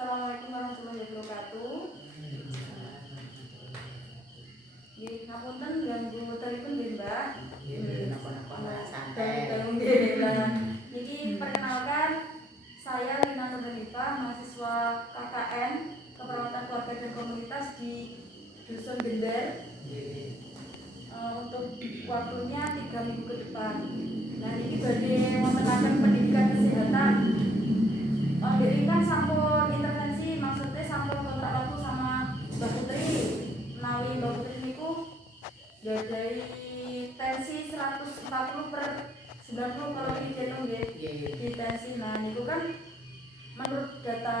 Assalamualaikum warahmatullahi wabarakatuh. Nggih, ngapunten ganggu telepon nggih, Mbak. Nggih, napa-napa santai. Niki perkenalkan saya Lina Nurhanifah, mahasiswa KKN Keperawatan Keluarga dan Komunitas di Dusun Gender. Untuk waktunya 3 minggu ke depan. Nah, ini badhe wonten pendidikan kesehatan. Jadi kan sampun intervensi, maksudnya sampun kontrak waktu sama Mbak Putri. Menawi Mbak Putri niku dari tensi 140/90 kalau dihitung nggih. Di tensi. Nah, niku kan menurut data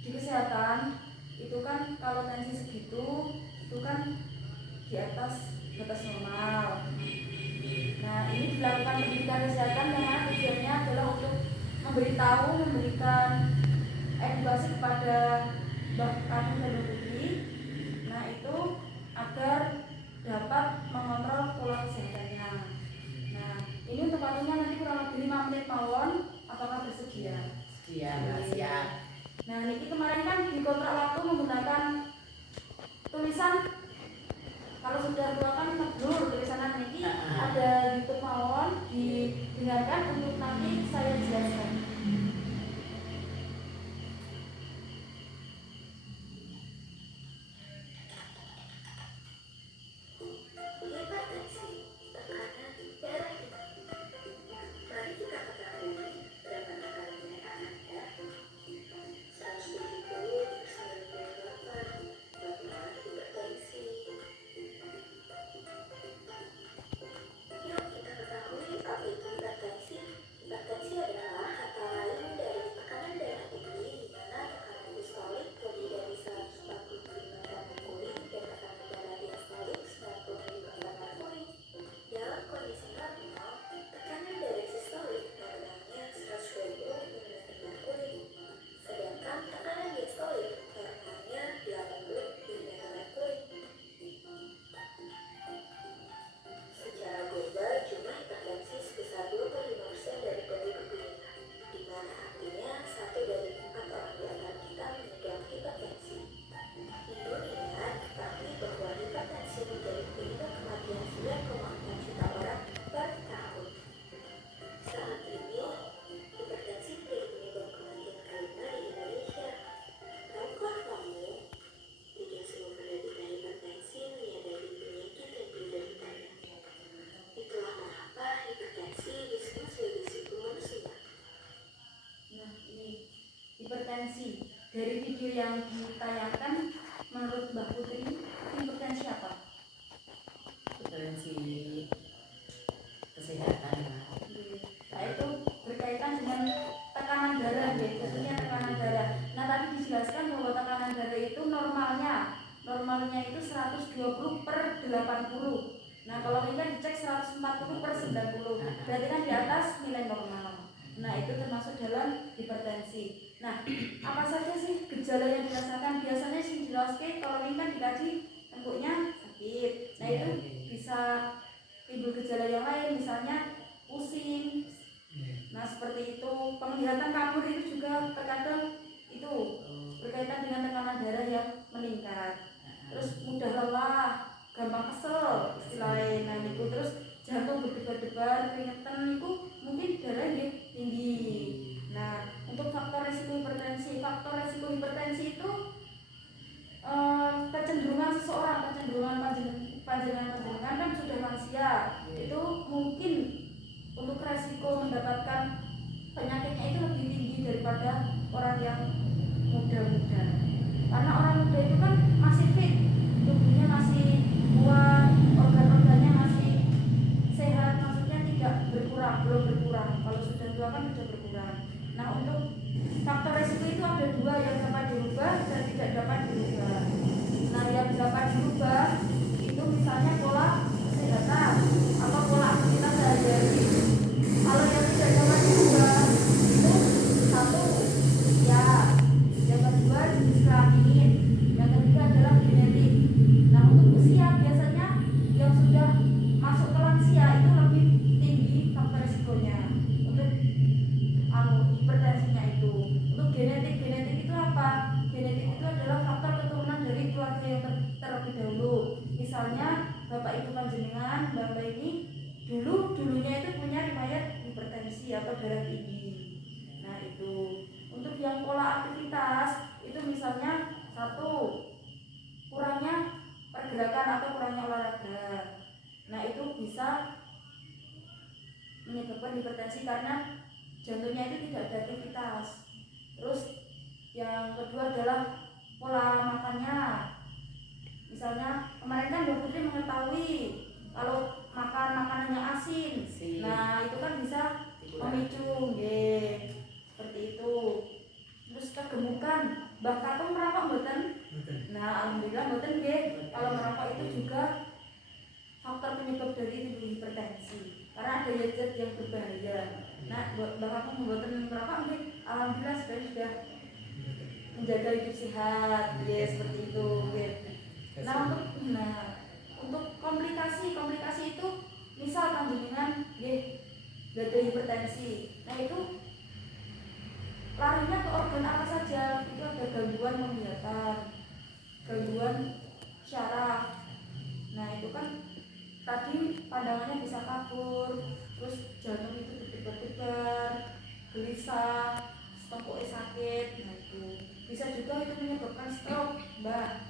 di kesehatan itu kan kalau tensi segitu itu kan di atas batas normal. Nah, ini dilakukan pendidikan kesehatan karena tujuannya adalah untuk memberikan edukasi kepada Mbak Kami dan Mbak Putri. Nah, itu agar dapat mengontrol pola kesehatannya. Nah, ini untuk waktunya nanti kurang lebih 5 menit mawon. Apakah bersedia? Siap. Nah, ini kemarin kan di kontrak waktu menggunakan tulisan. Kalau sudah keluarkan ngeblur tulisanan ini ada YouTube mawon didengarkan untuk nanti saya jelaskan. Hipertensi. Dari video yang ditayangkan, menurut Mbak Putri, hipertensi apa? Hipertensi kesehatan. Nah, itu berkaitan dengan tekanan darah, ya, tentunya tekanan darah. Nah, tadi dijelaskan bahwa tekanan darah itu normalnya itu 120/80. Nah, kalau kita dicek 140/90, berarti kan di atas nilai normal. Nah, itu termasuk dalam hipertensi. Nah, apa saja sih gejala yang dirasakan? Biasanya sih jelaskan kalau ini kan dikaji tengkuknya sakit. Nah, itu bisa timbul gejala yang lain, misalnya pusing. Nah, seperti itu. Penglihatan kabur itu juga terkadang itu berkaitan dengan tekanan darah yang meningkat. Terus mudah lelah, gampang kesel istilahnya. Nah, itu terus jantung berdebar-debar, keringetan itu mungkin darahnya tinggi. Nah, untuk faktor resiko hipertensi itu kecenderungan seseorang, panjenengan kan sudah lansia, itu mungkin untuk resiko mendapatkan penyakitnya itu lebih tinggi daripada orang yang muda-muda. Karena orang muda itu kan masih fit, tubuhnya masih kuat, organ-organnya masih sehat, maksudnya tidak berkurang, belum berkurang. Kalau sudah tua kan sudah berkurang. Nah, untuk faktor resiko itu ada 2 yang dapat dirubah dan tidak dapat dirubah. Nah, yang dapat dirubah itu misalnya pola kesehatan atau pola aktivitas sehari-hari. Kalau yang tidak dapat dirubah itu 1 ya, yang kedua jenis kelamin, yang ketiga adalah genetik. Nah, untuk usia atau darah tinggi. Nah itu untuk yang pola aktivitas itu misalnya satu, kurangnya pergerakan atau kurangnya olahraga. Nah itu bisa menyebabkan hipertensi karena jantungnya itu tidak ada aktivitas. Terus yang kedua adalah pola makannya. Misalnya kemarin kan Mbak Putri mengetahui kalau makan makanan yang asin. Nah itu kan bisa memicu, seperti itu. Terus kegemukan, bahkan pun merokok mboten. Nah alhamdulillah mboten nggih. Kalau merokok itu juga faktor penyebab dari hipertensi karena ada zat yang berbahaya. Nah bahkan pun mboten merokok nggih. Alhamdulillah sudah menjaga hidup sehat, seperti itu. Nah untuk komplikasi itu misal panjenengan ada hipertensi. Nah itu larinya ke organ apa saja? Itu ada gangguan penglihatan, gangguan syaraf. Nah itu kan tadi pandangannya bisa kabur, terus jantung itu berdebar-debar, gelisah, stokoknya sakit. Nah itu bisa juga itu menyebabkan stroke, Mbak.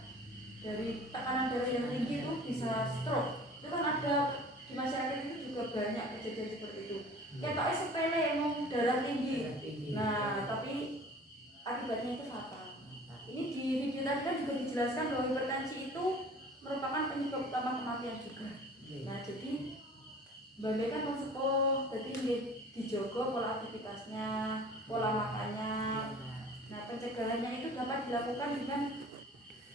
Dari tekanan darah yang tinggi itu bisa stroke. Itu kan ada di masyarakat itu juga banyak kejadian seperti itu. Ketoknya sepele mau darah tinggi. Nah tapi akibatnya itu fatal. Ini di video tadi kan juga dijelaskan bahwa hipertensi itu merupakan penyebab utama kematian juga. Nah jadi Mbak Mei kan sepuh, jadi dijogo pola aktivitasnya, pola makannya. Nah pencegahannya itu dapat dilakukan dengan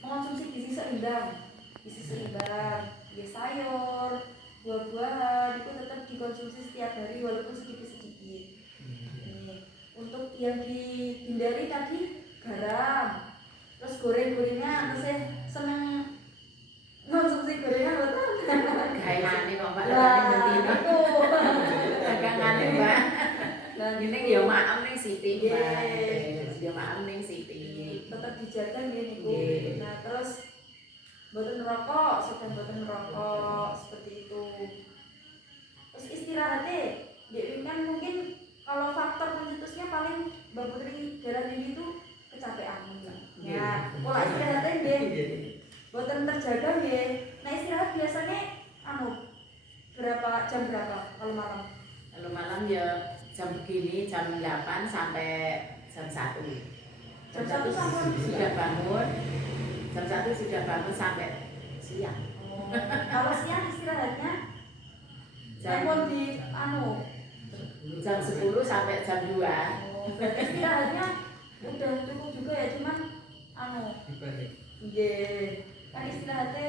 mengonsumsi gizi seimbang, sayur, buah-buahan itu tetap dikonsumsi setiap hari walaupun sedikit-sedikit. Untuk yang dihindari tadi garam, terus goreng-gorengan, terus saya seneng konsumsi gorengan betul. Kayak aneh kok Mbak, itu agak aneh Mbak. Ini ya maaf nih Siti Mbak, ya maaf nih Siti. Tetap dijaga gini Bu. Nah terus boten merokok, sedang boten merokok seperti itu. Terus istirahatnya, kan mungkin kalau faktor pencetusnya paling Mbak Putri darah tinggi itu kecapean. Ya pola istirahatnya boten terjaga Nah istirahat biasanya jam berapa kalau malam? Kalau malam ya jam begini, jam 8 sampai jam 1. Jam 1 sudah bangun, jam 1 sudah bangun sampai siang. Kalau siang istirahatnya jam di jam 10 sampai jam 2. Berarti istirahatnya udah cukup juga ya, cuman kan istirahatnya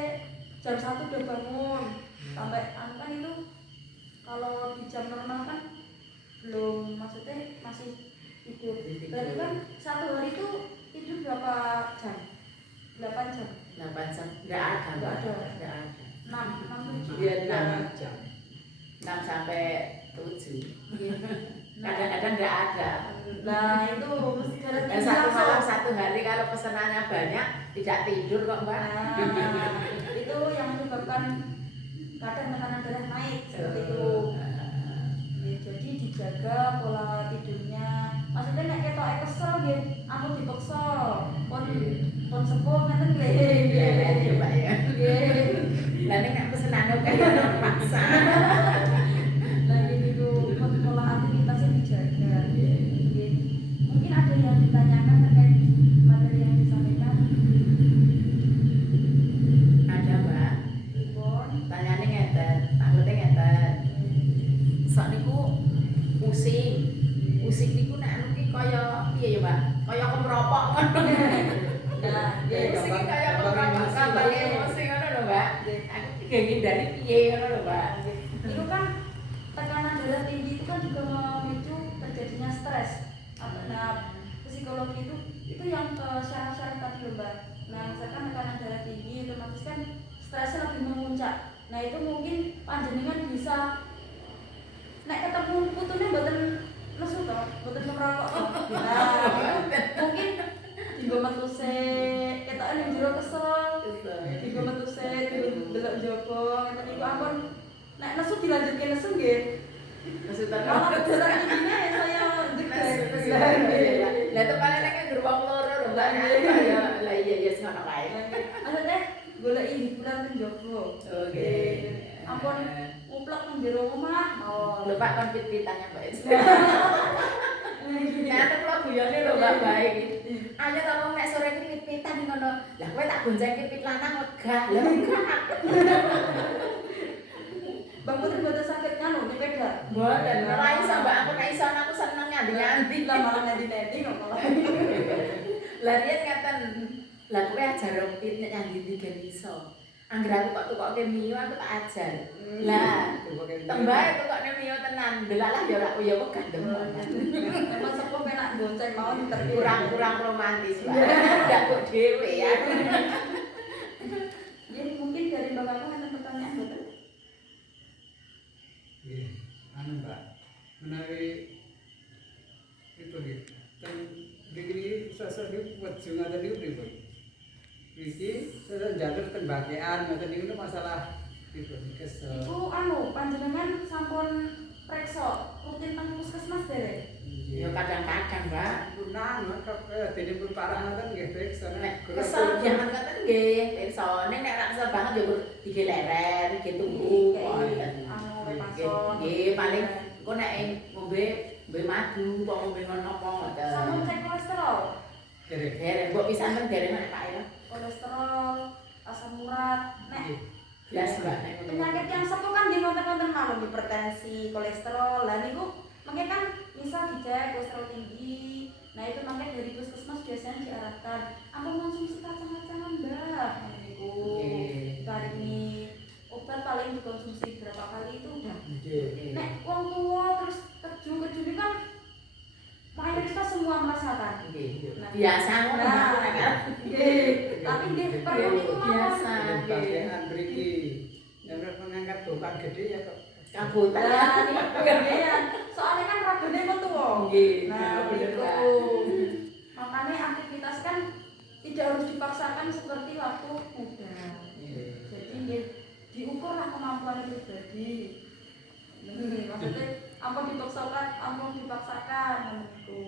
jam 1 udah bangun sampai kan itu kalau di jam normal kan belum, maksudnya masih tidur. Berarti kan satu hari itu tidur berapa jam? 8 jam. 8 jam. Enggak ada. 6 Iya 6 jam. 6 sampai 7. Kadang-kadang enggak ada. Nah, itu mesti darah tinggi. Satu malam satu hari kalau pesenannya banyak tidak tidur kok, Mbak. Nah, itu yang menyebabkan kadang tekanan darah naik seperti itu. Jadi dijaga pola tidurnya. Maksudnya nek ketok kesel nggih, aku dipaksa. Pon sepuh ngeten nggih. Iya, Mbak ya. Nggih. Lah nek pesenane kaya paksa. Nah, ini tuh pola aktivitasnya dijaga. Mungkin ada yang ditanyakan terkait materi yang disampaikan. Ada, Mbak. Tanyane ngeten, takute ngeten. Sok niku pusing. Pusing niku nek anu ki kaya piye ya, Mbak? Kaya kemeropok ngono. Nah, Pusing kaya kemeropok tambah emosi ngono lho, Mbak. Aku iki ngindari piye ngono lho, Mbak. Itu kan tekanan darah tinggi itu kan juga memicu terjadinya stres. Nah, psikologi itu yang syarat-syarat tadi lho, Mbak. Nah, misalkan tekanan darah tinggi otomatis kan stresnya lebih memuncak. Nah, itu mungkin panjenengan bisa nek ketemu putune mboten nesu to, mboten merokok to. Nah, mungkin digo metuse ketoke ning jero kesel. Digo metuse delok njaba ngeten niku ampun nek nesu dilanjutke nesu nggih. Nesu terus. Malah darah tingginya ya Lah itu paling nek gerbang loro lho Mbak. Ya lah iya ngono kae. Maksudnya golek hiburan penjogo. Oke. Ampun uplek nang jero omah. Oh, Lho Pak kon pit-pitannya Mbak. Nah, aku kula guyone lho Mbak baik. Ayo ta wong nek sore iki pit-pitan ngono. Lah kowe tak goncengke pit lanang lega. Lah enggak. Bang Putri mboten saged nyanu nyepeda. Mboten, ora iso Mbak, aku nek iso aku seneng nyandi-nyandi. Lah malah nyanyi-nyanyi kok malah. Lah riyen ngaten. Lah kowe ajar pit nek nyandi tiga iso. Angger aku kok tukoke mio aku tak ajar. Lah, tembae tukokne mio tenan. Delalah ya ora ya wegah demen. Emang sepuh penak gonceng mawon Kurang romantis Mbak. Ndak kok dhewe ya. Jadi mungkin dari Mbak Kakak ada pertanyaan betul? Nggih, anu Mbak, menawi itu nggih. Ten mriki sesuk niku weju ngaten niku pripun? Iki sesuk njaluk ten bakean ngoten niku masalah pripun kesel. Iku anu panjenengan sampun preksa rutin teng puskesmas derek? Ya kadang-kadang Mbak. Punang kok dene pun parah ngoten nggih periksa. Nek kesel jangan ngaten nggih, pirsa. Nek ora kesel banget ya digeleren, ditunggu. Anu repason. Nggih, paling engko nek ngombe madu, kok ngombe ngono apa ngoten. Sampun cek kolesterol. Derek. Dereng, mbok pisanen dereng nek Pak ya. Kolesterol, asam urat, nek Nggih. Blas Mbak nek ngono. penyakit yang sepuh kan nggih wonten-wonten mawon hipertensi, kolesterol. Lah niku mangke kan misal dicek kolesterol tinggi. Nah itu mangke dari puskesmas biasanya diarahkan ampun konsumsi kacang-kacangan Mbak. Niku. Kali ini obat paling dikonsumsi berapa kali itu udah. Nggih. Nek wong tua terus keju ini kan mayoritas semua merasakan. Nggih. Biasa ngono Nah. Mbak nek arep. Nggih, tapi nggih perlu niku mawon. Biasa. Bakean mriki yang mengangkat bukan gede ya kok. Kabutan. Lah niku gedean. Soalnya kan ragone kok tuwa. Nggih. Nah, bener, itu. Mbak. Makanya aktivitas kan tidak harus dipaksakan seperti waktu muda. Jadi nggih diukurlah kemampuan pribadi. Maksudnya ampun dipaksakan niku.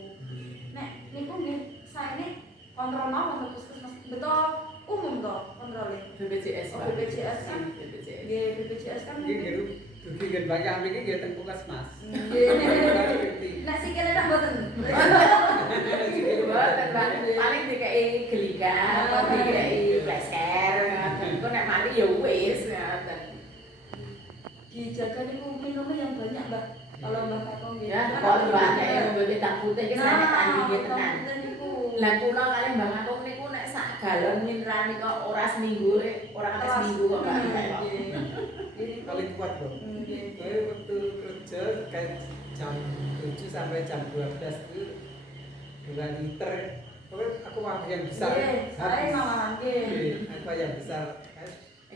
Nek niku nggih saene kontrol mawon untuk puskesmas. Betul umum toh kontrolnya. BPJS Oh, Pak. BPJS kan. BPJS. Nggih BPJS kan Nggih nggih dugi gen banyak mriki nggih teng Puskesmas. nggih. Nek sikile tak mboten. Mboten Pak. Paling dikai geligan atau dikai flasker. Iku nek mati ya wis ngoten. Dijaga niku minumnya yang banyak Mbak. Kalau Mbak Kakong nggih. Ya, kalau Mbak nek ngombe hitam putih iki sak tandinge tenan. Niku. Lah kula kali Mbak Kakong niku nek sak galon mineral niku ora seminggu ora kata seminggu kok Mbak. Paling kuat kok. Nggih. Saya waktu kerja kayak jam 7 sampai jam 12 itu 2 liter. Pokoknya aku mau yang besar. Saya malahan nggih. Nggih, aku yang besar.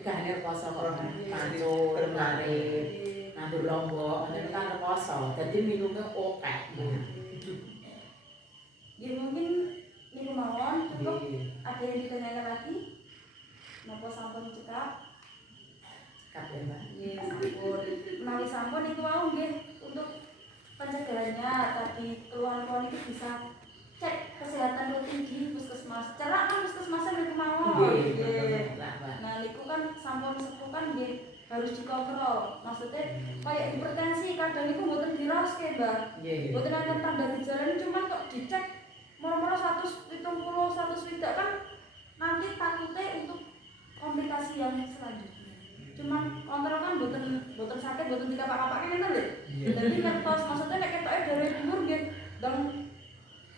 Gahane poso kok pancur lare nandur lombok ngene kan poso. Dadi minumnya akeh. Ya mungkin niku mawon cukup. Nggih. Ada yang ditanyakan lagi? Napa sampun cekap? Kabeh Mbak. Nggih, sampun. Menawi sampun itu mau nggih untuk pencegahannya tadi keluhan-keluhan itu bisa cek kesehatan rutin di puskesmas. Cerak kan puskesmasnya niku mawon. Nggih. Nah, niku kan sampun sepuh kan nggih harus dikontrol. Maksudnya kayak hipertensi kadang niku mboten diraoske, Mbak. Nggih. Mboten ada tanda gejala cuma kok dicek moro-moro 170, 100 kan nanti takutnya untuk komplikasi yang selanjutnya. Cuma kontrol kan boten sakit, boten dikapak-kapake ngene lho. Dadi ngertos maksudnya nek ketoke dari timur nggih ndang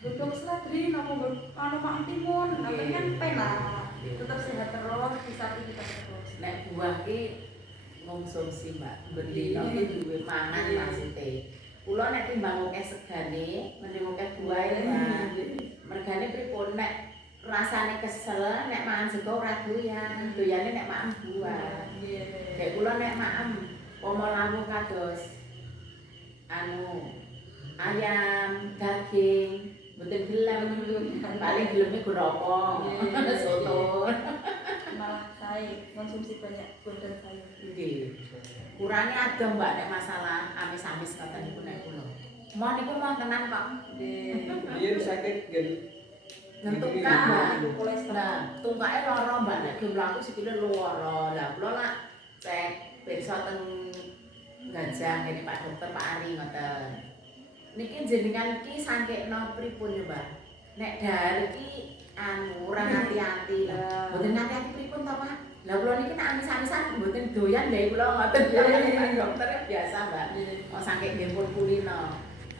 duduk sladri napa anu mak timun, tapi kan penak. Tetap sehat terus, bisa aktivitas terus. Nek buah ki konsumsi Mbak. Bendina ki duwe mangan maksudnya. Kula nek timbang akeh segane, mending akeh buahe Mbak. Mergane pripun nek rasane kesel nek mangan sego ora doyan, doyane nek maem buah. Nggih. Kayak kula nek maem pomo lawu kados anu ayam, daging, mboten gelem paling gelemnya goropong, soto. Malah saya konsumsi banyak buah dan sayur. Nggih. Kurangnya ada Mbak nek masalah amis-amis kata niku nek kula. Mau niku mau tenan kok. Nggih. Biyen sakit gen Nentungkan Mbak. Kolesterol. Nah, tungkae lara Mbak nek gemlaku sikile lara. Lah kula nak cek pirsa teng Gajah ngene Pak Dokter Pak Ari ngoten. Niki jenengan iki sangkekno pripun ya, Mbak? Nek dahar iki kurang hati-hati lah. Mboten hati-hati pripun to, Pak? Lah kula niki nek amis-amisan mboten doyan gawe kula ngoten. Dokter biasa, Mbak. Kok sangkek nggih pun kulino.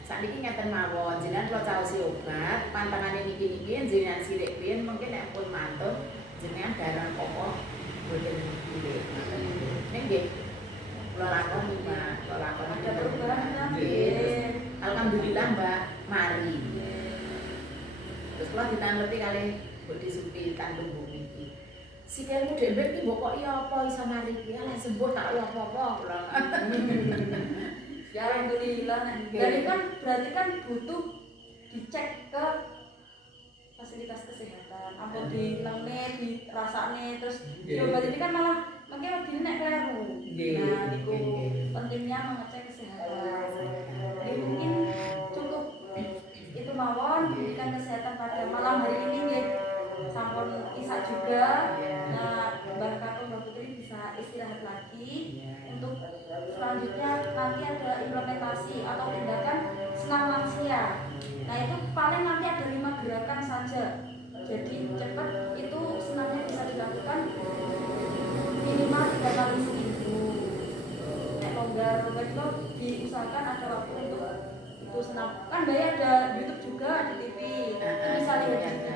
Sakniki ngeten mawon, jenengan kula caosi obat, pantengane niki-niki jenengan sirik pin mungkin nek pun mantun jenengan darah apa mboten pilih. Nek nggih kula lakoni, Mbak. Kula lakoni Ada perubahan kan? nggih. Alhamdulillah, Mbak, mari. Terus kula ditanglepi kalih mbok disupi kandung bumi iki. Sikilmu dhewe iki mbok kok iya apa iso mari iki? Lah sembuh tak iya apa-apa kula. Ya alhamdulillah. Dan itu kan berarti kan butuh dicek ke fasilitas kesehatan. Apa di lengne, di rasane, terus diobat ini kan malah mungkin lebih nek kleru. Nah, itu pentingnya mengecek kesehatan. Jadi mungkin cukup itu mawon pendidikan kesehatan pada malam hari ini nggih. Sampun isak juga. Nah, Mbak Kakung Mbak Putri bisa istirahat lagi. Untuk selanjutnya nanti ada implementasi atau tindakan senam lansia. Nah itu paling nanti ada 5 gerakan saja. Jadi cepat itu senamnya bisa dilakukan minimal 3 kali seminggu. Nek longgar itu diusahakan ada waktu untuk itu senam. Kan Mbak ada YouTube juga di TV. Bisa lihat juga.